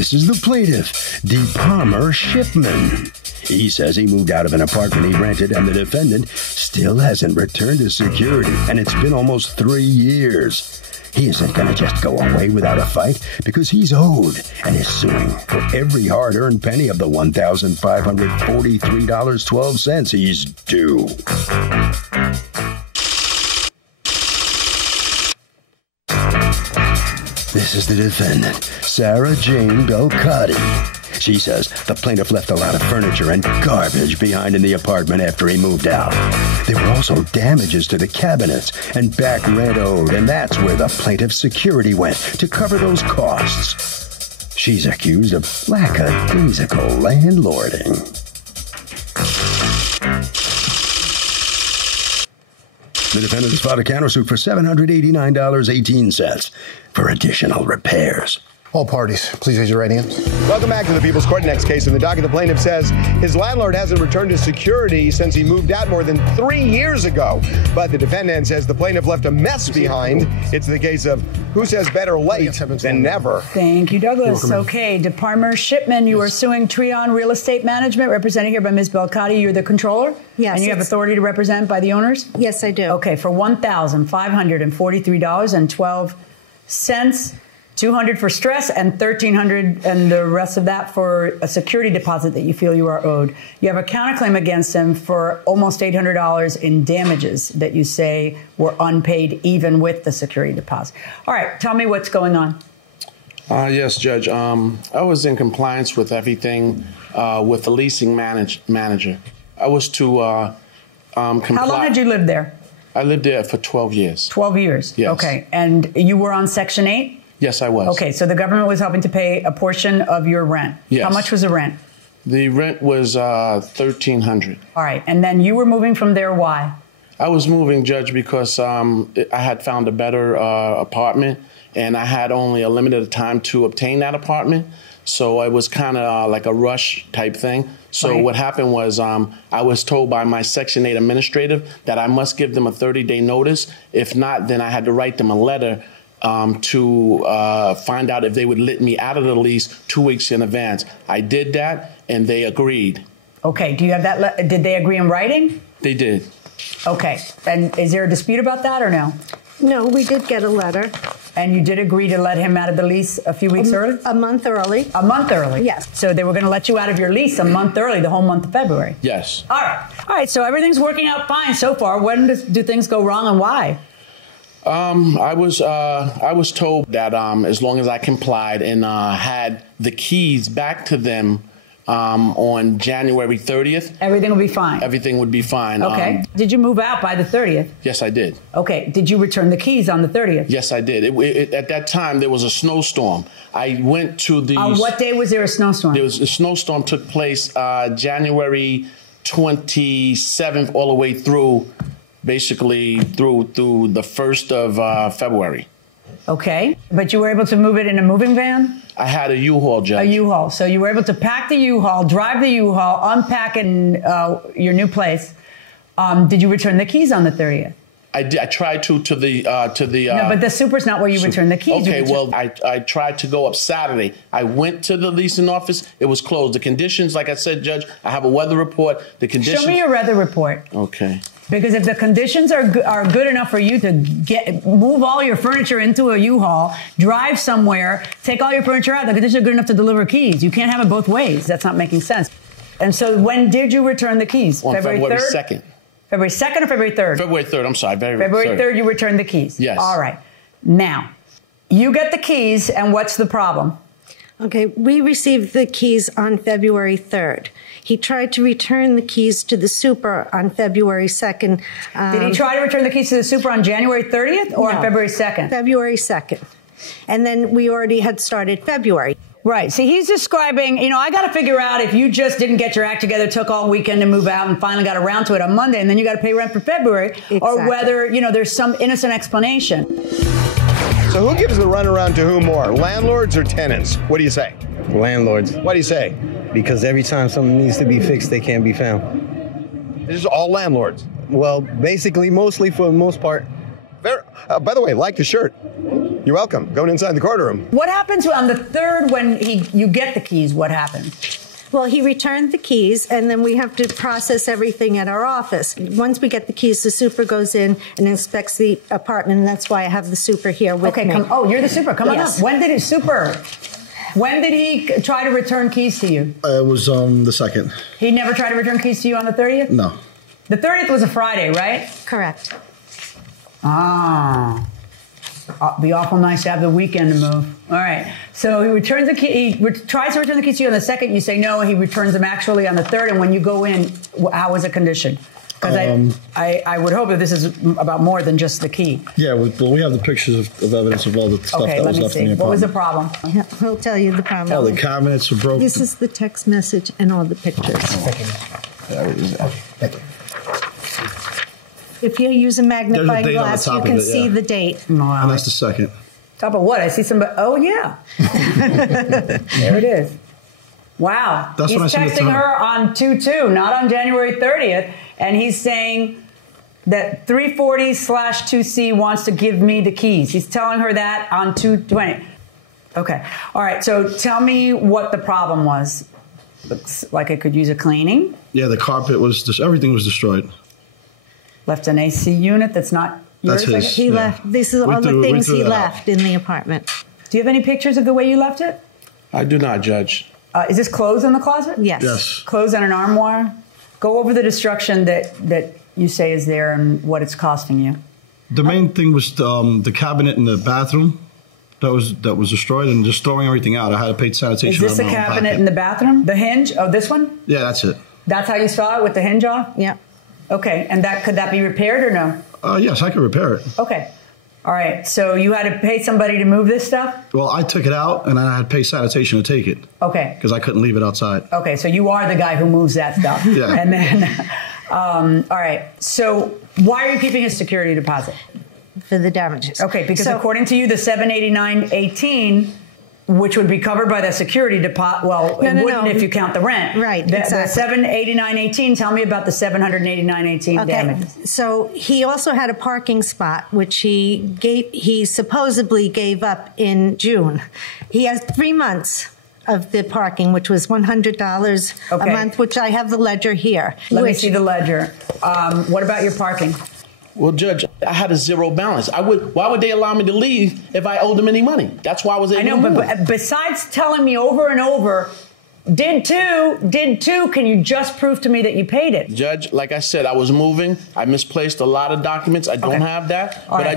This is the plaintiff, Palmer Shipman. He says he moved out of an apartment he rented, and the defendant still hasn't returned his security, and it's been almost 3 years. He isn't going to just go away without a fight because he's owed and is suing for every hard-earned penny of the $1,543.12 he's due. This is the defendant, Sarah Jane Belcotti. She says the plaintiff left a lot of furniture and garbage behind in the apartment after he moved out. There were also damages to the cabinets and back rent owed, and that's where the plaintiff's security went to cover those costs. She's accused of lackadaisical landlording. The defendant has filed a countersuit for $789.18 for additional repairs. All parties, please raise your right hands. Welcome back to the People's Court. Next case in the docket, the plaintiff says his landlord hasn't returned his security since he moved out more than 3 years ago. But the defendant says the plaintiff left a mess behind. It's the case of who says better late than never. Thank you, Douglas. Okay, Palmer Shipman, you are suing Treon Real Estate Management, represented here by Ms. Belcotti. You're the controller? Yes. And you have authority to represent by the owners? Yes, I do. Okay, for $1,543.12. $200 for stress and $1,300 and the rest of that for a security deposit that you feel you are owed. You have a counterclaim against him for almost $800 in damages that you say were unpaid even with the security deposit. All right, tell me what's going on. Yes, Judge. I was in compliance with everything with the leasing manager. I was to comply. How long had you lived there? I lived there for 12 years. 12 years? Yes. Okay, and you were on Section 8? Yes, I was. Okay, so the government was helping to pay a portion of your rent. Yes. How much was the rent? The rent was $1,300. All right, and then you were moving from there. Why? I was moving, Judge, because I had found a better apartment, and I had only a limited time to obtain that apartment. So it was kind of like a rush type thing. So what happened was I was told by my Section 8 administrator that I must give them a 30-day notice. If not, then I had to write them a letter to find out if they would let me out of the lease 2 weeks in advance. I did that, and they agreed. Okay. Do you have that? Did they agree in writing? They did. Okay. And is there a dispute about that or no? No, we did get a letter. And you did agree to let him out of the lease a few weeks early? A month early. A month early? Yes. So they were going to let you out of your lease a month early, the whole month of February? Yes. All right. All right, so everything's working out fine so far. When do things go wrong and why? I was told that as long as I complied and had the keys back to them on January 30th. Everything would be fine? Everything would be fine. Okay. Did you move out by the 30th? Yes, I did. Okay. Did you return the keys on the 30th? Yes, I did. At that time, there was a snowstorm. I went to the... On what day was there a snowstorm? There was a snowstorm took place January 27th all the way through, basically through the 1st of February. Okay. But you were able to move it in a moving van? I had a U-Haul, Judge. A U-Haul. So you were able to pack the U-Haul, drive the U-Haul, unpack it in your new place. Did you return the keys on the 30th? I did. I tried to the. No, but the Super's not where you return the keys. Okay, well, I tried to go up Saturday. I went to the leasing office. It was closed. The conditions, like I said, Judge, I have a weather report. The conditions. Show me your weather report. Okay. Because if the conditions are good enough for you to move all your furniture into a U-Haul, drive somewhere, take all your furniture out, the conditions are good enough to deliver keys. You can't have it both ways. That's not making sense. And so when did you return the keys? On February 3rd? 2nd. February 2nd or February 3rd? February 3rd, I'm sorry. February 3rd, you returned the keys? Yes. All right. Now, you get the keys, and what's the problem? Okay, we received the keys on February 3rd. He tried to return the keys to the Super on February 2nd. Did he try to return the keys to the Super on January 30th or on February 2nd? February 2nd. And then we already had started February. Right. See, he's describing, I got to figure out if you just didn't get your act together, took all weekend to move out and finally got around to it on Monday, and then you got to pay rent for February, or whether, there's some innocent explanation. So who gives the runaround to who more, landlords or tenants? What do you say? Landlords. What do you say? Because every time something needs to be fixed, they can't be found. This is all landlords? Well, basically, mostly for the most part. By the way, like the shirt. You're welcome. Going inside the courtroom. What happens on the 3rd when you get the keys? What happens? Well, he returned the keys, and then we have to process everything at our office. Once we get the keys, the super goes in and inspects the apartment, and that's why I have the super here with me. You're the super. Come on Yes. up. When did he try to return keys to you? It was on the 2nd. He never tried to return keys to you on the 30th? No. The 30th was a Friday, right? Correct. Ah. Be awful nice to have the weekend to move. All right. So he returns the key. He tries to return the keys to you on the 2nd. You say no. He returns them actually on the 3rd. And when you go in, how was the condition? Because I would hope that this is about more than just the key. Yeah, we have the pictures of evidence of all the stuff that was left in the apartment. What was the problem? Yeah, he'll tell you the problem. All the cabinets were broken. This is the text message and all the pictures. Thank you. If you use a magnifying date on the glass, top you of can it, see yeah. the date. Wow. And that's the 2nd. Top of what? I see somebody. Oh, yeah. There it is. Wow. That's he's when I sent it to texting her. her on 2/2, not on January 30th. And he's saying that 340/2C wants to give me the keys. He's telling her that on 2/20. Okay. All right. So tell me what the problem was. Looks like it could use a cleaning. Yeah, the carpet was everything was destroyed. Left an AC unit that's not yours. That's his. He Yeah. left. These are all the things he left in the apartment. Do you have any pictures of the way you left it? I do not, Judge. Is this clothes in the closet? Yes. Yes. Clothes and an armoire? Go over the destruction that you say is there and what it's costing you. The main thing was the cabinet in the bathroom that was destroyed, and just throwing everything out. I had to pay sanitation. Is this a cabinet in the bathroom? The hinge? Oh, this one? Yeah, that's it. That's how you saw it with the hinge off? Yeah. Okay. And could that be repaired or no? Yes, I could repair it. Okay. All right. So you had to pay somebody to move this stuff? Well, I took it out, and I had to pay sanitation to take it. Okay. Because I couldn't leave it outside. Okay. So you are the guy who moves that stuff. Yeah. And then, all right. So why are you keeping a security deposit? For the damages. Okay, because according to you, the $789.18, which would be covered by the security deposit, well, it wouldn't if you count the rent. Right, The exactly. $789.18, tell me about the $789.18 damages. So he also had a parking spot, which he supposedly gave up in June. He has 3 months of the parking, which was $100 a month, which I have the ledger here. Let me see the ledger. What about your parking? Well, Judge, I had a zero balance. Why would they allow me to leave if I owed them any money? That's why I was able to move. But besides telling me over and over, did two, can you just prove to me that you paid it? Judge, like I said, I was moving. I misplaced a lot of documents. I don't have that. All but right.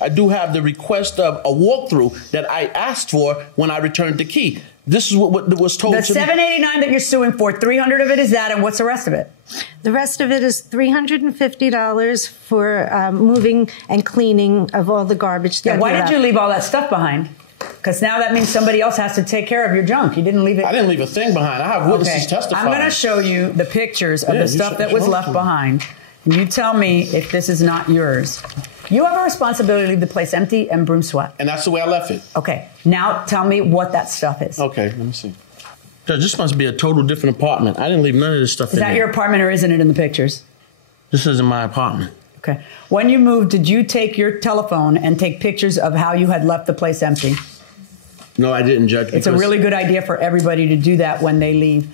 I do have the request of a walkthrough that I asked for when I returned the key. This is what was told The to me. $789 that you're suing for, $300 of it is that, and what's the rest of it? The rest of it is $350 for moving and cleaning of all the garbage. Yeah, why did you leave all that stuff behind? Because now that means somebody else has to take care of your junk. You didn't leave it. I didn't leave a thing behind. I have witnesses testifying. I'm going to show you the pictures of the stuff that was left behind. And you tell me if this is not yours. You have a responsibility to leave the place empty and broom swept. And that's the way I left it. Okay. Now tell me what that stuff is. Okay, let me see. Judge, this must be a total different apartment. I didn't leave none of this stuff in there. Is that your apartment or isn't it in the pictures? This isn't my apartment. Okay. When you moved, did you take your telephone and take pictures of how you had left the place empty? No, I didn't, Judge. It's a really good idea for everybody to do that when they leave.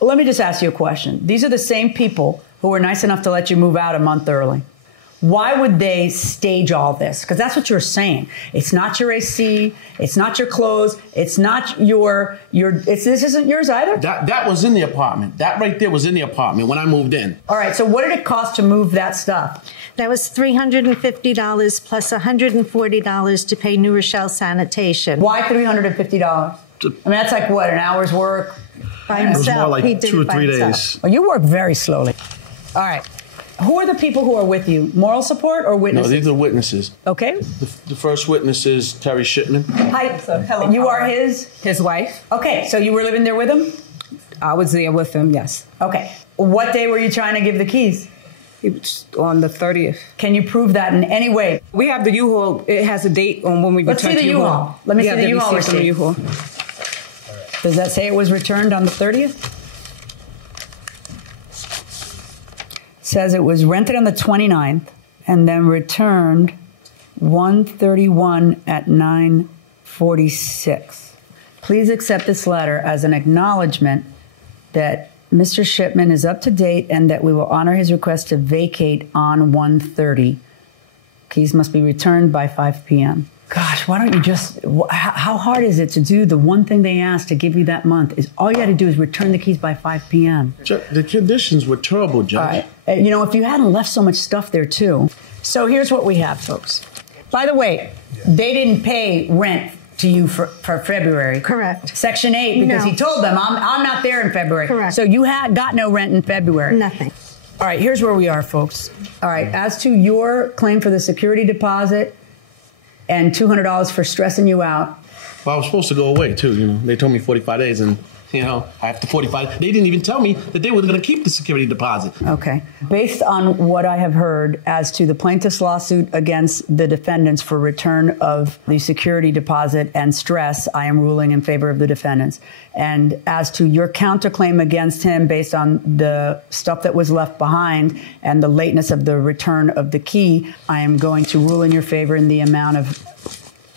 Let me just ask you a question. These are the same people who were nice enough to let you move out a month early. Why would they stage all this? Because that's what you're saying. It's not your AC. It's not your clothes. It's not this isn't yours either? That was in the apartment. That right there was in the apartment when I moved in. All right. So what did it cost to move that stuff? That was $350 plus $140 to pay New Rochelle Sanitation. Why $350? I mean, that's like what, an hour's work? By It was himself. more like He did 2 or it by 3 himself. days. Well, you work very slowly. All right. Who are the people who are with you? Moral support or witnesses? No, these are witnesses. Okay. The first witness is Terry Shipman. Hi. Hello. You are his wife. Okay. So you were living there with him? I was there with him, yes. Okay. What day were you trying to give the keys? It was on the 30th. Can you prove that in any way? We have the U-Haul. It has a date on when we Let's see returned the to U-Haul. Let me see the U-Haul receipt from the receipt. U-Haul. Does that say it was returned on the 30th? Says it was rented on the 29th and then returned 131 at 9:46. Please accept this letter as an acknowledgement that Mr. Shipman is up to date and that we will honor his request to vacate on 1:30. Keys must be returned by 5 p.m. Gosh, why don't you just, how hard is it to do the one thing they asked to give you that month? Is all you had to do is return the keys by 5 p.m. The conditions were terrible, Judge. You know, if you hadn't left so much stuff there, too. So here's what we have, folks. By the way, they didn't pay rent to you for February. Correct. Section 8, because he told them, I'm not there in February. Correct. So you got no rent in February. Nothing. All right, here's where we are, folks. All right, as to your claim for the security deposit and $200 for stressing you out. Well, I was supposed to go away, too. You know, they told me 45 days, and, you know, after 45, they didn't even tell me that they were going to keep the security deposit. Okay. Based on what I have heard as to the plaintiff's lawsuit against the defendants for return of the security deposit and stress, I am ruling in favor of the defendants. And as to your counterclaim against him based on the stuff that was left behind and the lateness of the return of the key, I am going to rule in your favor in the amount of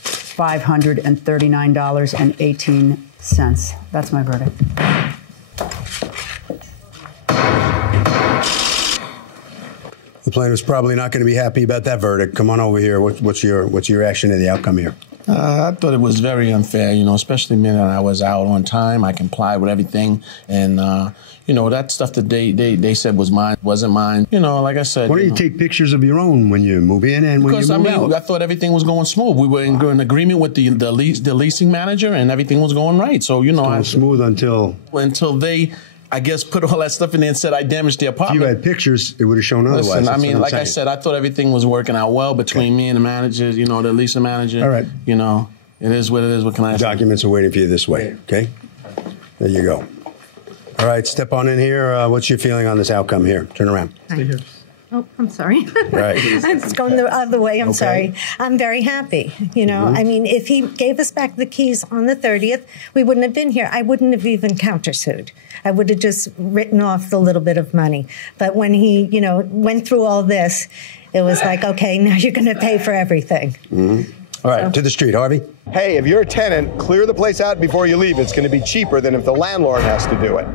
$539.18. That's my verdict. The plaintiff's probably not going to be happy about that verdict. Come on over here. What's your reaction to the outcome here? I thought it was very unfair, you know, especially me that I was out on time. I complied with everything. And, you know, that stuff that they said was mine wasn't mine. You know, like I said. Why don't you take pictures of your own when you move in and when you move out? I thought everything was going smooth. We were in agreement with the leasing manager and everything was going right. So, you know. Going smooth until they, I guess, put all that stuff in there and said I damaged the apartment. If you had pictures, it would have shown otherwise. Listen, I mean, like I said, I thought everything was working out well between me and the manager, you know, the leasing manager. All right. You know, it is what it is. What can I say? Documents are waiting for you this way, okay? There you go. All right, step on in here. What's your feeling on this outcome here? Turn around. Stay here. Oh, I'm sorry. Right. It's going the other way. I'm sorry. I'm very happy. You know, I mean, if he gave us back the keys on the 30th, we wouldn't have been here. I wouldn't have even countersued. I would have just written off the little bit of money. But when he, you know, went through all this, it was like, okay, now you're going to pay for everything. All right, to the street, Harvey. Hey, if you're a tenant, clear the place out before you leave. It's going to be cheaper than if the landlord has to do it.